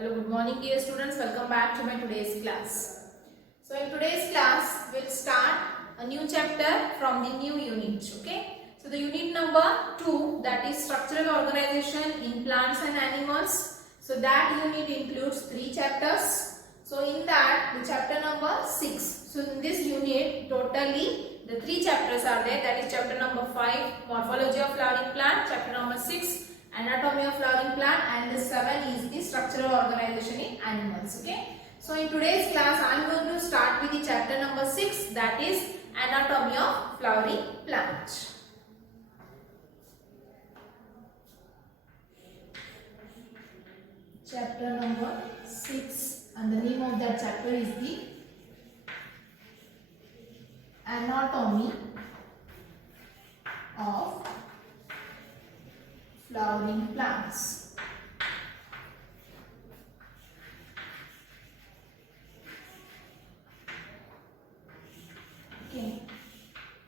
Hello, good morning dear students. Welcome back to my today's class. So in today's class, we'll start a new chapter from the new unit. Okay. So the unit number 2, that is structural organization in plants and animals. So that unit includes 3 chapters. So in that, the chapter number 6. So in this unit, totally the 3 chapters are there. That is chapter number 5, morphology of flowering plant. Chapter number 6, anatomy of flowering plant, and the 7 is the structural organization in animals. Okay. So in today's class I am going to start with the chapter number 6, that is anatomy of flowering plant. Chapter number 6, and the name of that chapter is the anatomy of flowering plants. Okay.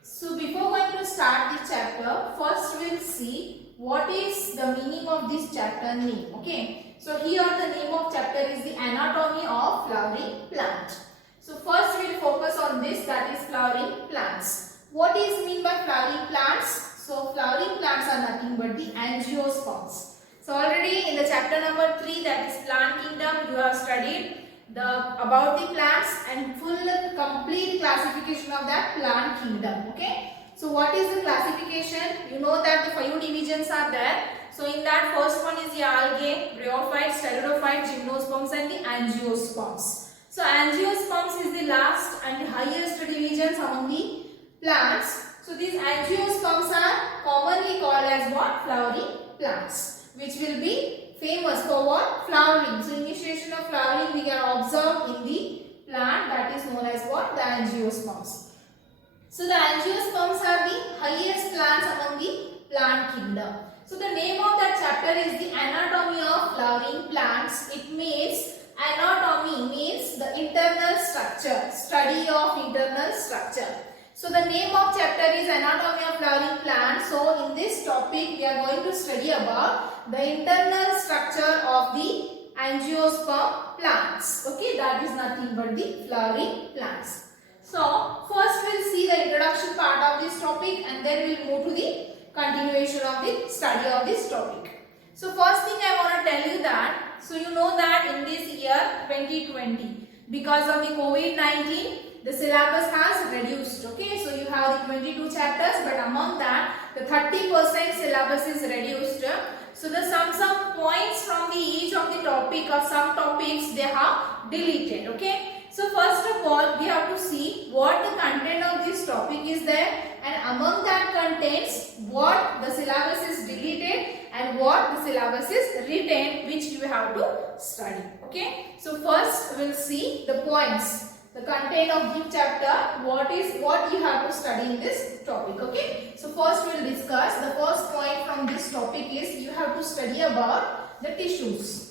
So before going to start this chapter, first we'll see what is the meaning of this chapter name. Okay. So here the name of chapter is the anatomy of flowering plant. So first we'll focus on this, that is flowering plants. What is mean by flowering plants? So flowering plants are nothing but the angiosperms. So already in the chapter number 3, that is plant kingdom, you have studied about the plants and full complete classification of that plant kingdom. Okay. So what is the classification? You know that the 5 divisions are there. So in that, first one is the algae, bryophytes, pteridophytes, gymnosperms and the angiosperms. So angiosperms is the last and the highest divisions among the plants. So these angiosperms are commonly called as what? Flowering plants, which will be famous for what? Flowering. So initiation of flowering we can observe in the plant, that is known as what? The angiosperms. So the angiosperms are the highest plants among the plant kingdom. So the name of that chapter is the anatomy of flowering plants. It means anatomy means the internal structure, study of internal structure. So the name of chapter is anatomy of flowering plants. So in this topic we are going to study about the internal structure of the angiosperm plants. Okay, that is nothing but the flowering plants. So first we'll see the introduction part of this topic and then we'll move to the continuation of the study of this topic. So first thing I want to tell you that, so you know that in this year 2020, because of the COVID-19, the syllabus has reduced. Okay, so you have the 22 chapters, but among that the 30% syllabus is reduced. So the some points from the each of the topic or some topics they have deleted. Okay. So first of all, we have to see what the content of this topic is there, and among that contents what the syllabus is deleted and what the syllabus is retained, which you have to study. Okay. So first we will see the points, the content of the chapter, what you have to study in this topic. Okay. So first we will discuss the first point from this topic is you have to study about the tissues.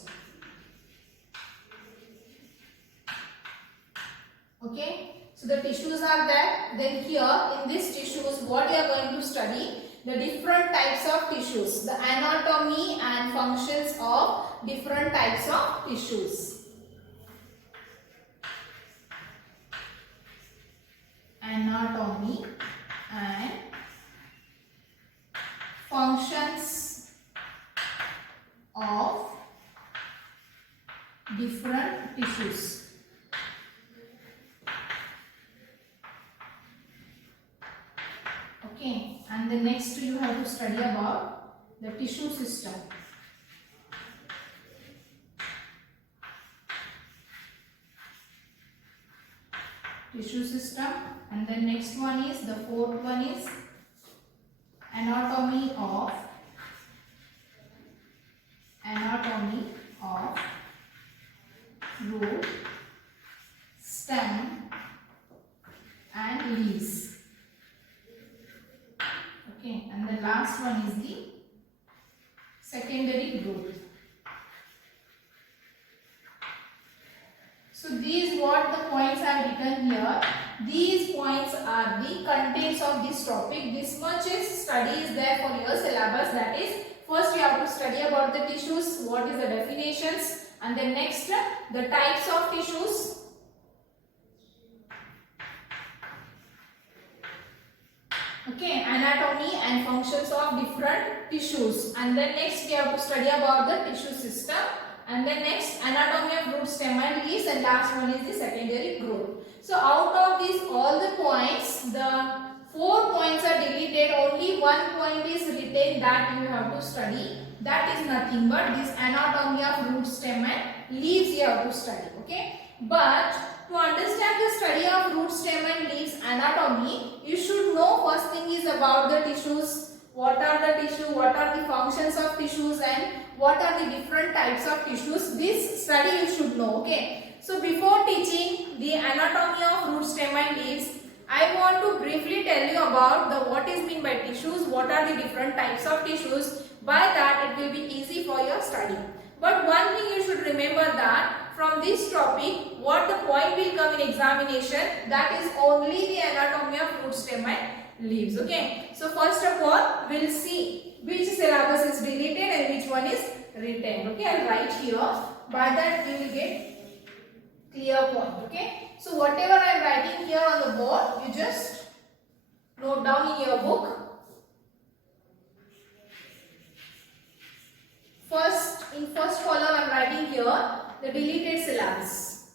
Okay, so the tissues are there. Then here in these tissues, what you are going to study? The different types of tissues, the anatomy and functions of different types of tissues. Anatomy and functions of different tissues. Okay, and the next you have to study about the tissue system. Tissue system, and the next one is, the fourth one is anatomy of root, stem and leaves. Okay, and the last one is the secondary growth. So these what the points I have written here, these points are the contents of this topic. This much is study is there for your syllabus, that is first you have to study about the tissues, what is the definitions, and then next the types of tissues. Okay, anatomy and functions of different tissues, and then next we have to study about the tissue system, and then next anatomy of root, stem and leaves, and last one is the secondary growth. So out of these all the points, the 4 points are deleted, only 1 point is retained that you have to study. That is nothing but this anatomy of root, stem and leaves you have to study. Okay, but to understand the study of root, stem and leaves anatomy, you should know first thing is about the tissues. What are the tissue, what are the functions of tissues, and what are the different types of tissues. This study you should know. Okay, so before teaching the anatomy of root, stem and leaves, I want to briefly tell you about the what is mean by tissues, what are the different types of tissues. By that it will be easy for your study. But one thing you should remember that from this topic, what the point will come in examination, that is only the anatomy of root, stem and leaves. Okay, so first of all we'll see which syllabus is deleted and which one is retained. Okay, I'll write here. By that you will get clear point. Okay, so whatever I am writing here on the board, you just note down in your book. In first column I am writing here the deleted syllabus.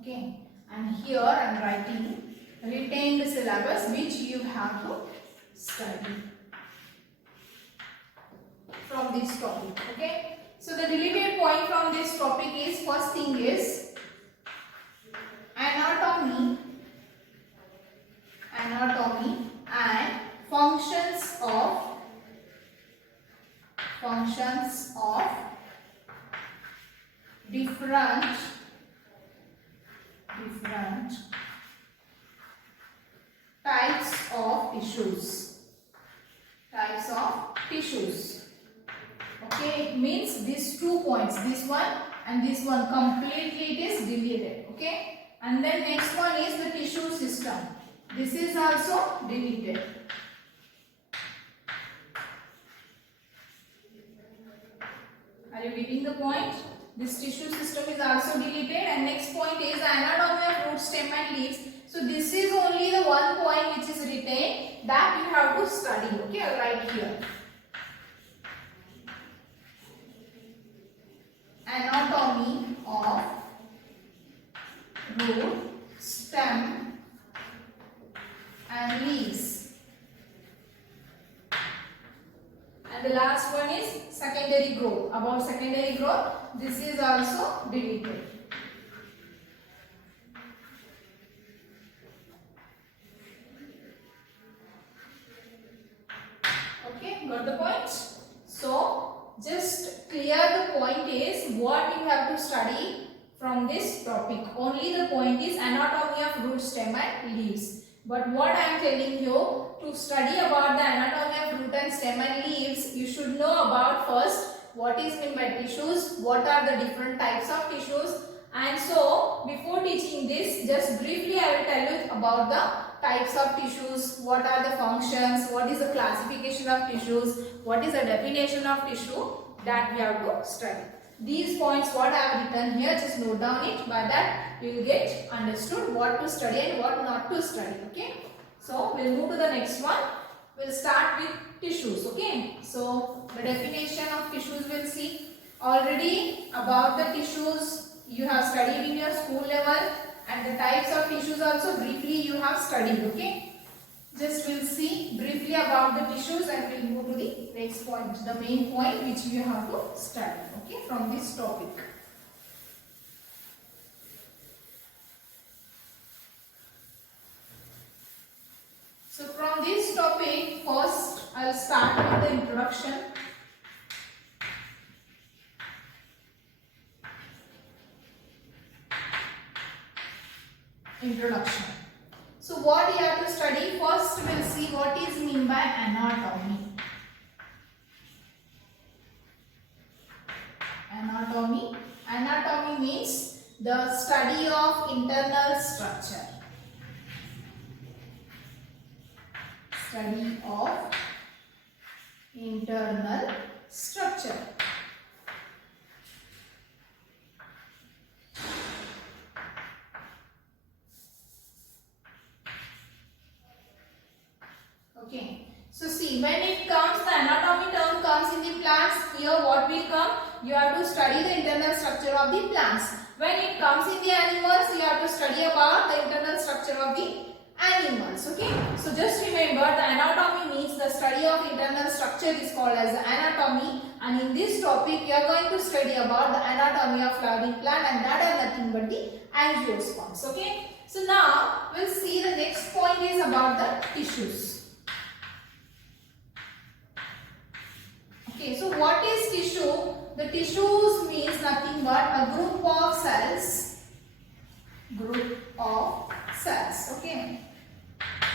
Okay, and here I am writing retained syllabus which you have to study from this topic. Okay, so the deleted point from this topic is, first thing is anatomy and functions of different types of tissues. Okay, it means these 2 points, this one and this one, completely it is deleted. Okay, and then next one is the tissue system. This is also deleted. Are you getting the point? This tissue system is also deleted, and next point is anatomy of root, stem and leaves. So this is only the 1 point which is retained that you have to study. Okay, I'll write here. Anatomy of root, stem and leaves. And the last one is secondary growth. About secondary growth, this is also deleted. Okay, got the point? So just clear the point is what you have to study from this topic. Only the point is anatomy of root, stem and leaves. But what I am telling you, to study about the anatomy of root and stem and leaves, you should know about first what is meant by tissues, what are the different types of tissues. And so before teaching this, just briefly I will tell you about the types of tissues, what are the functions, what is the classification of tissues, what is the definition of tissue, that we have to study. These points what I have written here, just note down it. By that you will get understood what to study and what not to study. Okay, so we'll move to the next one. We'll start with tissues. Okay, so the definition of tissues we'll see. Already about the tissues you have studied in your school level, and the types of tissues also briefly you have studied. Okay, just we'll see briefly about the tissues and we'll move to the next point, the main point which you have to study. Okay, from this topic. So from this topic, first I'll start with the introduction. So what you have to study, first we'll see what is mean by anatomy. Anatomy means the study of internal structure. Study of internal structure. Okay. So see, when it comes, the anatomy term comes in the plants. Here what will come? You have to study the internal structure of the plants. When it comes in the animals, you have to study about the internal structure of the animals. Okay. So just remember, the anatomy means the study of internal structure is called as the anatomy. And in this topic, you are going to study about the anatomy of flowering plant, and that are nothing but the angiosperms. Okay. So now we'll see the next point is about the tissues. Okay, so what is tissue? The tissues means nothing but a group of cells. Group of cells. Okay.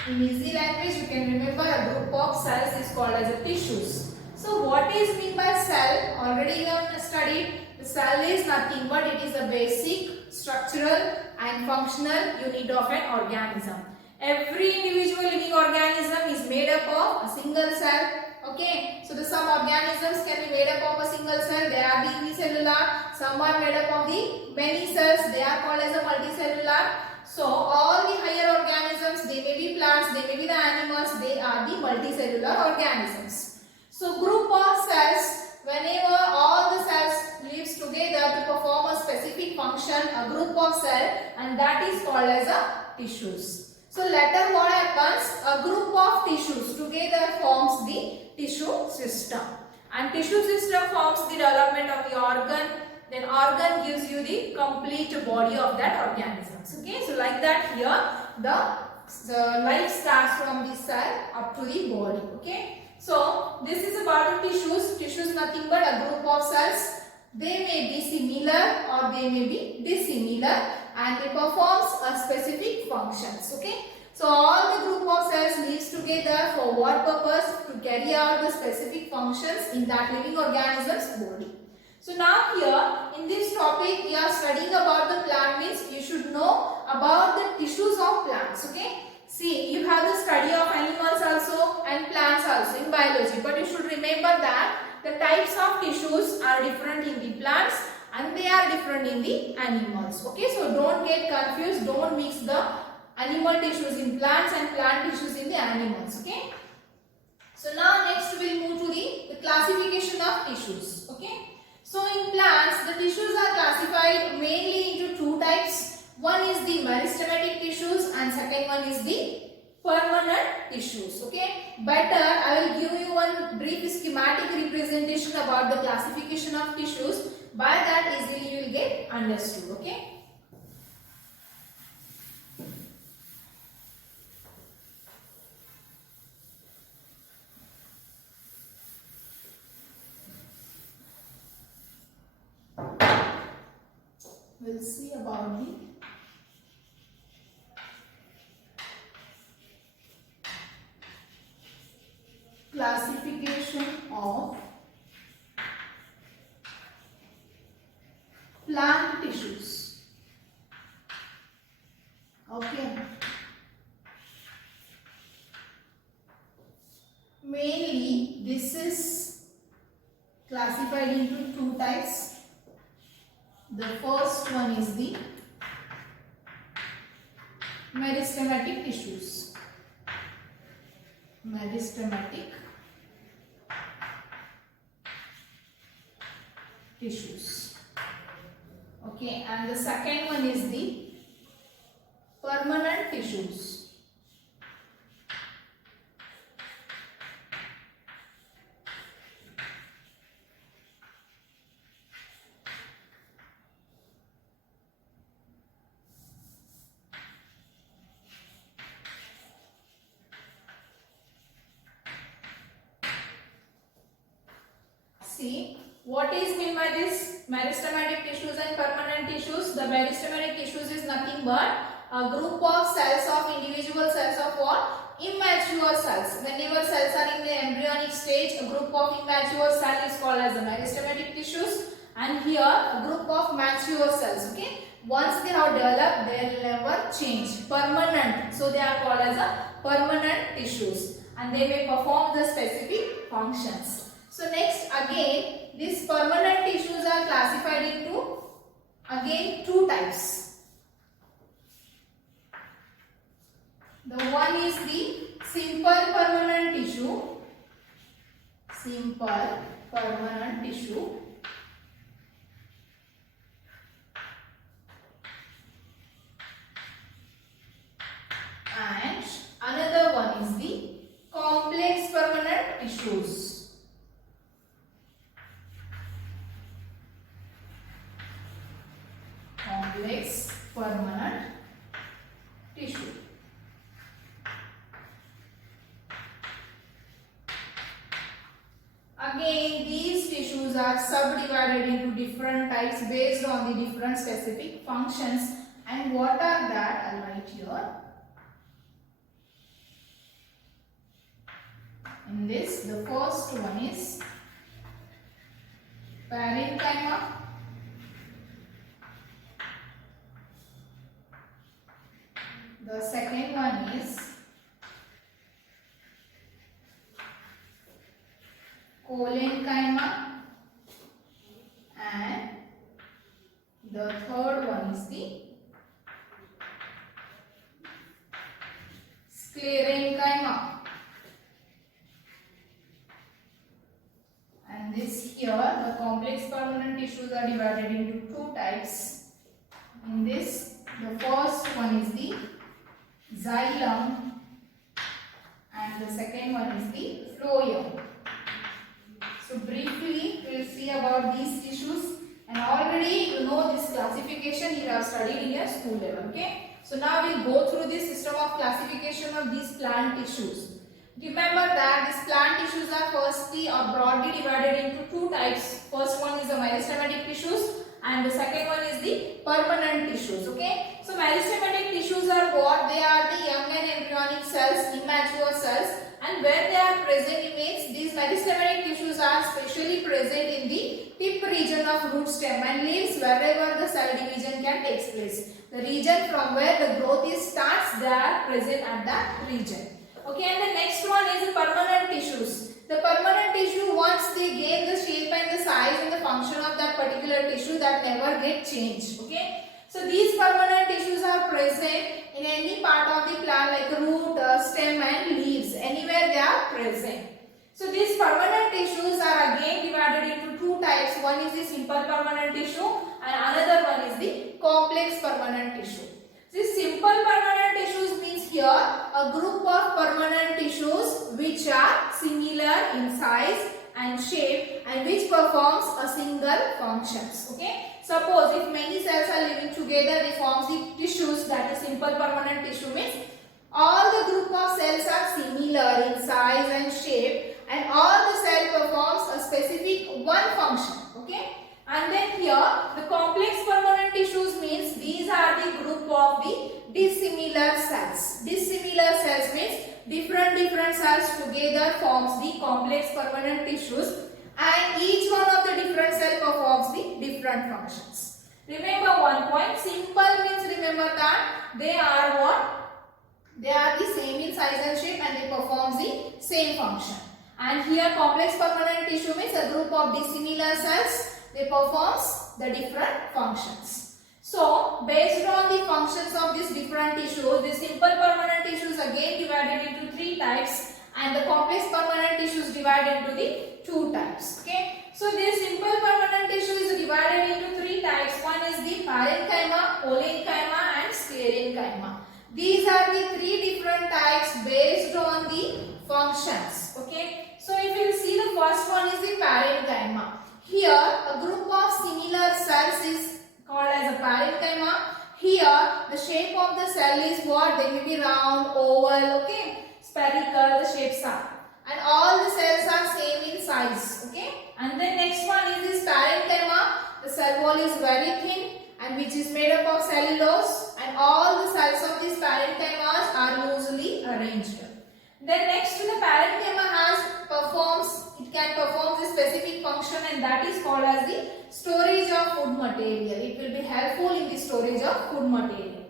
In easy language, you can remember a group of cells is called as a tissues. So what is mean by cell? Already you have studied. The cell is nothing but it is a basic structural and functional unit of an organism. Every individual living organism is made up of a single cell. Okay, so some organisms can be made up of a single cell, they are the unicellular. Some are made up of the many cells, they are called as a multicellular. So all the higher organisms, they may be plants, they may be the animals, they are the multicellular organisms. So group of cells, whenever all the cells lives together to perform a specific function, a group of cell, and that is called as a tissues. So later what happens? A group of tissues together forms the tissue system, and tissue system forms the development of the organ. Then organ gives you the complete body of that organisms. Okay, so like that here the life starts from the cell up to the body. Okay, so this is about the tissues. Tissues nothing but a group of cells. They may be similar or they may be dissimilar, and it performs a specific functions. Okay. So all the group of cells lives together for what purpose? To carry out the specific functions in that living organism's body. So now here in this topic we are studying about the plant, means you should know about the tissues of plants. Okay. See, you have the study of animals also and plants also in biology, but you should remember that the types of tissues are different in the plants and they are different in the animals. Okay, so don't get confused, don't mix the animal tissues in plants and plant tissues in the animals. Okay, so now next we will move to the classification of tissues. Okay, so in plants the tissues are classified mainly into two types. One is the meristematic tissues and second one is the permanent tissues. Okay, better I will give you one brief schematic representation about the classification of tissues. By that easily you will get understood. Okay. We'll see about the classification of plant tissues. Okay. Mainly this is classified into two types. The first one is the meristematic tissues. Meristematic tissues. Okay, and the second one is the permanent tissues. See, what is meant by this meristematic tissues and permanent tissues? The meristematic tissues is nothing but a group of cells of individual cells of what? Immature cells. Whenever cells are in the embryonic stage, a group of immature cell is called as the meristematic tissues, and here a group of mature cells. Okay, once they have developed, they will never change. Permanent, so they are called as a permanent tissues. and they may perform the specific functions. So next, again, these permanent tissues are classified into again two types. The one is the simple permanent tissue. Simple permanent tissue. And another one is the complex permanent tissues. Complex permanent tissue. Again, these tissues are subdivided into different types based on the different specific functions. And what are that? I'll write here. In this, the first one is parenchyma. The second one is collenchyma, and the third one is the sclerenchyma. And this here, the complex permanent tissues are divided into two types. In this, the first one is the xylem and the second one is the phloem. So briefly, we will see about these tissues, and already you know this classification you have studied in your school level. Okay. So now we will go through this system of classification of these plant tissues. Remember that these plant tissues are firstly or broadly divided into two types. First one is the meristematic tissues and the second one is the permanent tissues. Okay. So meristematic tissues are what? They are the young and embryonic cells, immature cells, and where they are present image, these meristematic tissues are specially present in the tip region of root stem and leaves wherever the cell division can take place. The region from where the growth is starts, they are present at that region. Okay, and the next one is the permanent tissues. The permanent tissue, once they gain the shape and the size and the function of that particular tissue, that never get changed. Okay, so these permanent tissues are present in any part of the plant like root, stem and leaves. Anywhere they are present. So these permanent tissues are again divided into two types. One is the simple permanent tissue and another one is the complex permanent tissue. These simple permanent tissues means here a group of permanent tissues which are similar in size and shape and which performs a single functions. Okay. Suppose if many cells are living together, they form the tissues, that is simple permanent tissue means all the group of cells are similar in size and shape and all the cell performs a specific one function. Okay. And then here the complex permanent tissues means these are the group of the dissimilar cells. Dissimilar cells means different cells together forms the complex permanent tissues and each one of the different cell performs the different functions. Remember one point, simple means remember that they are what? They are the same in size and shape and they perform the same function. And here complex permanent tissue means a group of dissimilar cells. They performs the different functions. So, based on the functions of these different tissues, the simple permanent tissues again divided into three types and the complex permanent tissues divided into the two types. Okay. So, this simple permanent tissue is divided into three types. One is the parenchyma, collenchyma and sclerenchyma. These are the three different types based on the functions. Okay. So, if you see the first one is the parenchyma. Here, a group of similar cells is called as a parenchyma. Here, the shape of the cell is what? They may be round, oval, okay, spherical, the shapes are. And all the cells are same in size, okay. And then next one is this parenchyma. The cell wall is very thin and which is made up of cellulose and all the cells of these parenchymas are loosely arranged. Then next to the parenchyma it can perform the specific function and that is called as the storage of food material. It will be helpful in the storage of food material.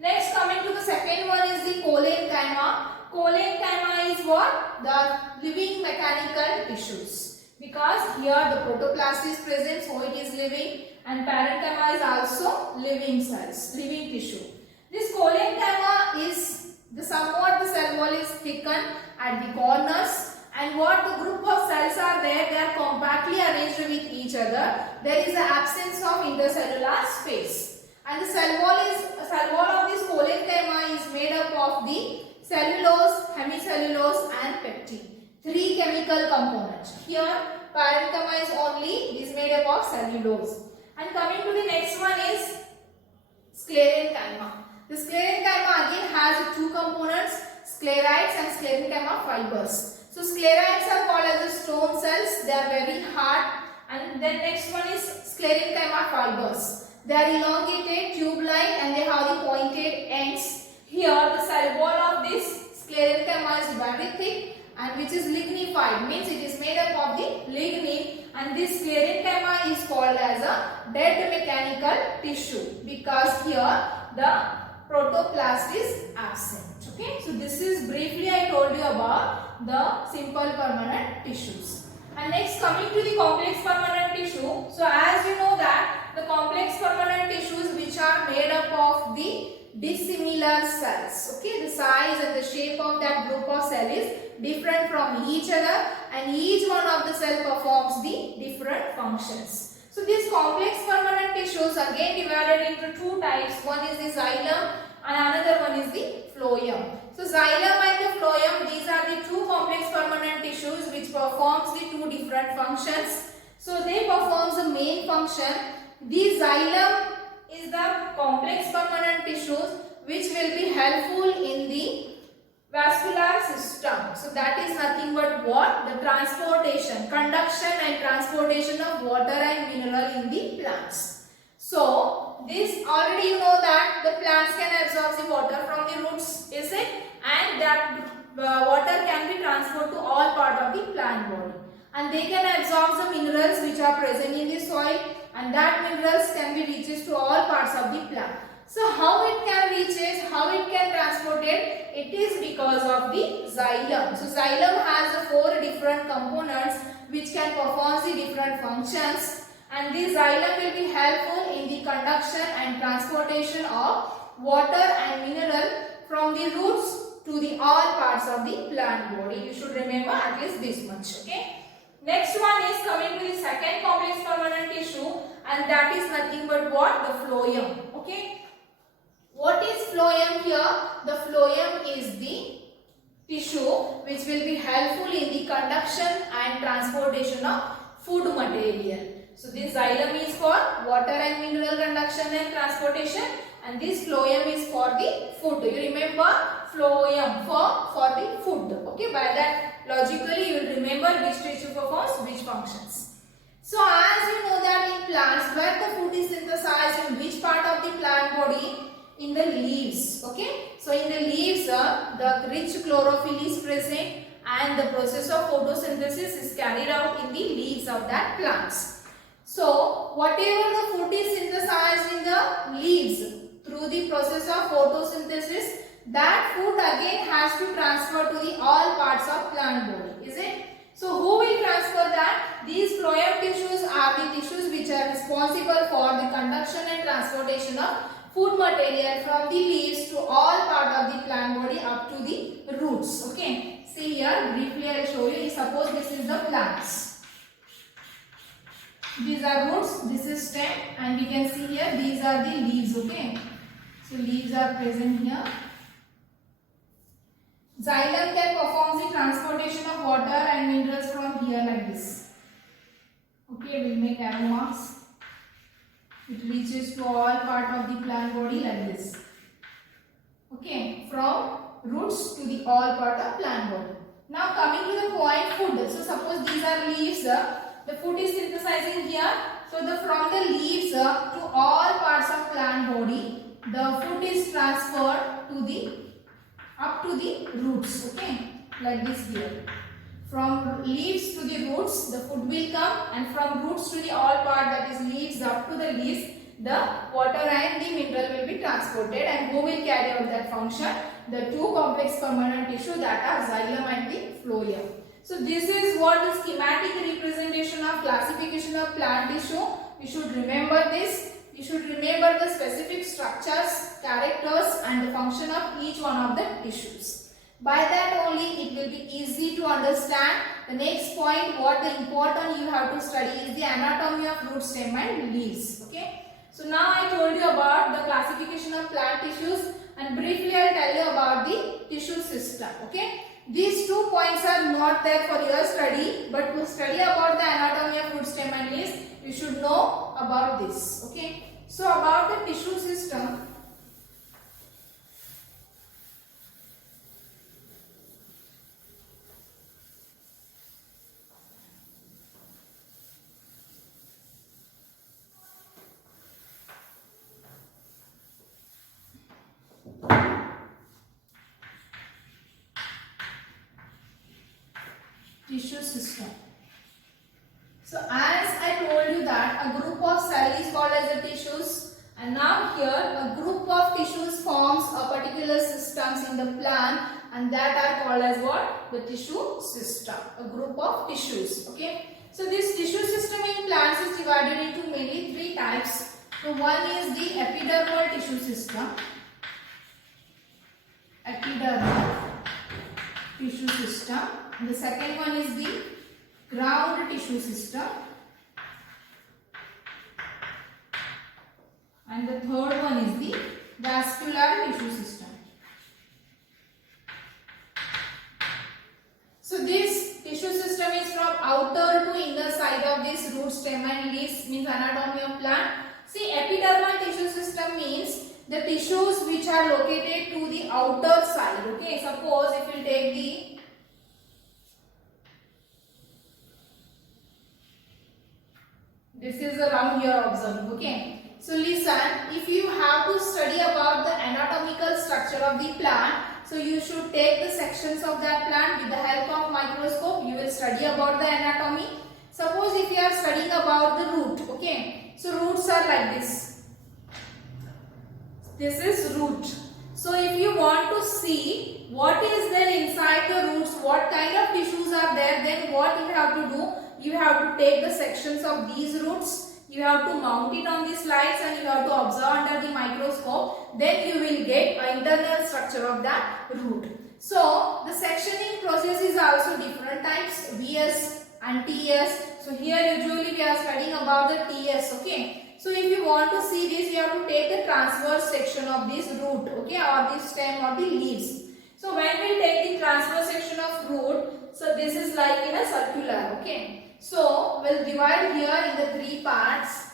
Next, coming to the second one is the collenchyma. Cholenchyma is what? The living mechanical tissues. Because here the protoplast is present, so it is living, and parenchyma is also living cells, living tissue. This cholenchyma is somewhat the cell wall is thickened at the corners, and what the group of cells are there, they are compactly arranged with each other. There is an absence of intercellular space, and the cell wall of this cholenchyma is made up of the cellulose, hemicellulose and pectin. Three chemical components. Here parenchyma is made up of cellulose. And coming to the next one is sclerenchyma. The sclerenchyma again has two components, sclerites and sclerenchyma fibers. So sclerites are called as the stone cells. They are very hard. And then next one is sclerenchyma fibers. They are elongated, tube-like, and they have the pointed ends. Here the cell wall of this sclerenchyma is very thick and which is lignified, means it is made up of the lignin, and this sclerenchyma is called as a dead mechanical tissue because here the protoplast is absent. Okay, so this is briefly I told you about the simple permanent tissues. And next coming to the complex permanent tissue. So as you know that the complex permanent tissues which are made up of the dissimilar cells. Okay, the size and the shape of that group of cell is different from each other, and each one of the cell performs the different functions. So these complex permanent tissues again divided into two types. One is the xylem and another one is the phloem. So xylem and the phloem, these are the two complex permanent tissues which performs the two different functions. So they performs the main function. The xylem is the complex permanent tissues which will be helpful in the vascular system. So that is nothing but what? The transportation, conduction and transportation of water and mineral in the plants. So this already you know that the plants can absorb the water from the roots, is it? And that water can be transferred to all part of the plant body. And they can absorb the minerals which are present in the soil, and that minerals can be reaches to all parts of the plant. So how it can reaches, how it can transport it? It is because of the xylem. So xylem has four different components which can perform the different functions, and this xylem will be helpful in the conduction and transportation of water and mineral from the roots to the all parts of the plant body. You should remember at least this much. Okay. Next one is coming to the second complex permanent tissue, and that is nothing but what? The phloem. Okay. What is phloem here? The phloem is the tissue which will be helpful in the conduction and transportation of food material. So this xylem is for water and mineral conduction and transportation, and this phloem is for the food. You remember phloem for the food. Okay, by that logically you will remember which tissue performs which functions. So as you know that in plants where the food is synthesized in which part of the plant body? In the leaves. Okay, so in the leaves the rich chlorophyll is present, and the process of photosynthesis is carried out in the leaves of that plants. So whatever the food is synthesized in the leaves through the process of photosynthesis, that food again has to transfer to the all parts of plant body, is it? So who will transfer that? These phloem tissues are the tissues which are responsible for the conduction and transportation of food material from the leaves to all part of the plant body up to the roots. Okay, see here briefly I will show you. Suppose this is the plants. These are roots, this is stem, and we can see here these are the leaves. Okay, so leaves are present here. Xylem can perform the transportation of water and minerals from here like this. Okay, we will make arrow marks. It reaches to all part of the plant body like this. Okay, from roots to the all part of plant body. Now coming to the point food. So suppose these are leaves. The food is synthesizing here. So from the leaves to all parts of plant body, the food is transferred to the up to the roots. Okay, like this here. From leaves to the roots, the food will come, and from roots to the all part, that is leaves up to the leaves, the water and the mineral will be transported, and who will carry out that function? the two complex permanent tissue that are xylem and the phloem. So this is what the schematic representation of classification of plant tissue. You should remember this. You should remember the specific structures, characters and the function of each one of the tissues. By that only it will be easy to understand. The next point, what the important you have to study is the anatomy of root, stem and leaves. Okay. So now I told you about the classification of plant tissues, and briefly I will tell you about the tissue system. Okay. These 2 points are not there for your study, but to study about the anatomy of root, stem and leaves, you should know about this. Okay. So about the tissue system. Tissue system. So as I told you that a group of cells is called as the tissues, and now here a group of tissues forms a particular systems in the plant, and that are called as what? The tissue system. A group of tissues. Okay. So this tissue system in plants is divided into mainly 3 types. So one is the epidermal tissue system. Epidermal tissue system. And the second one is the ground tissue system. And the third one is the vascular tissue system. So this tissue system is from outer to inner side of this root, stem and leaves, means anatomy of plant. See, epidermal tissue system means the tissues which are located to the outer side. Okay, suppose if you take the this is the round you are observing. Okay. So listen, if you have to study about the anatomical structure of the plant, so you should take the sections of that plant with the help of microscope. You will study about the anatomy. Suppose if you are studying about the root. Okay. So roots are like this. This is root. So if you want to see what is there inside the roots, what kind of tissues are there, then what you have to do? You have to take the sections of these roots, you have to mount it on the slides, and you have to observe under the microscope. Then you will get an internal structure of that root. So the sectioning process is also different types, VS and TS. So here usually we are studying about the TS. Okay. So if you want to see this, you have to take the transverse section of this root, okay, or the stem or the leaves. So when we take the transverse section of root, so this is like in a circular. Okay. So we'll divide here in the 3 parts.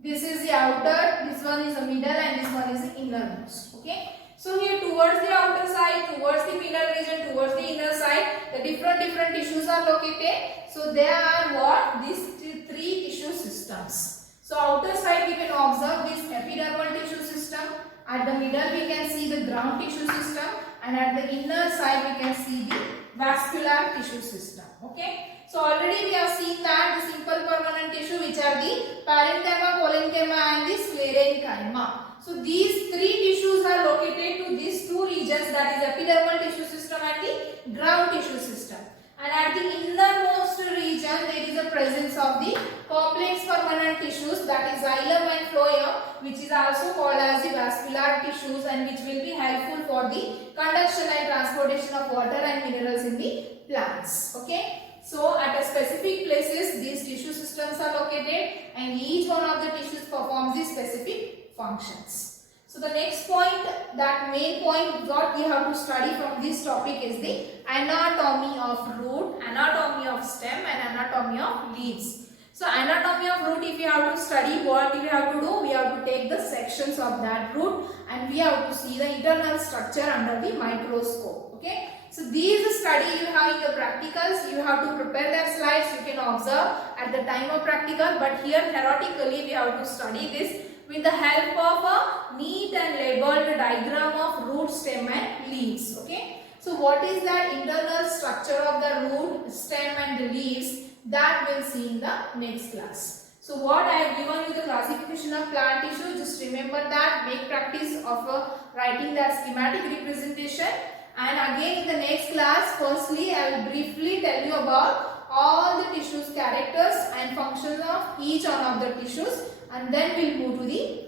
This is the outer, this one is the middle, and this one is the innermost. Okay. So here towards the outer side, towards the middle region, towards the inner side, the different tissues are located. So there are what? These 3 tissue systems. So outer side we can observe this epidermal tissue system. At the middle we can see the ground tissue system, and at the inner side we can see the vascular tissue system. Okay. So already we have seen that the simple permanent tissue, which are the parenchyma, parenchyma and the sclerenchyma. So these 3 tissues are located to these 2 regions, that is epidermal tissue system and the ground tissue system. And at the innermost region there is a presence of the complex permanent tissues, that is xylem and phloem, which is also called as the vascular tissues, and which will be helpful for the conduction and transportation of water and minerals in the plants. Okay. So at a specific places these tissue systems are located, and each one of the tissues performs the specific functions. So the next point, that main point what we have to study from this topic is the anatomy of root, anatomy of stem and anatomy of leaves. So anatomy of root, if you have to study, what we have to do? We have to take the sections of that root and we have to see the internal structure under the microscope. Okay. So these study you have in the practicals, you have to prepare their slides, you can observe at the time of practical, but here theoretically we have to study this with the help of a neat and labeled diagram of root, stem and leaves. Okay. So what is the internal structure of the root, stem and the leaves, that we'll see in the next class. So what I have given you the classification of plant tissue, just remember that, make practice of writing that schematic representation. And again in the next class, firstly I will briefly tell you about all the tissues characters and functions of each one of the tissues, and then we will move to the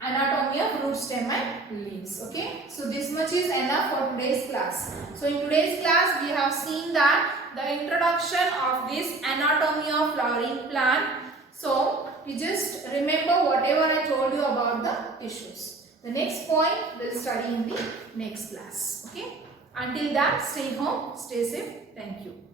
anatomy of root, stem and leaves. Okay, so this much is enough for today's class. So in today's class we have seen that the introduction of this anatomy of flowering plant. So you just remember whatever I told you about the tissues. The next point we'll study in the next class. Okay, until that, stay home, stay safe. Thank you.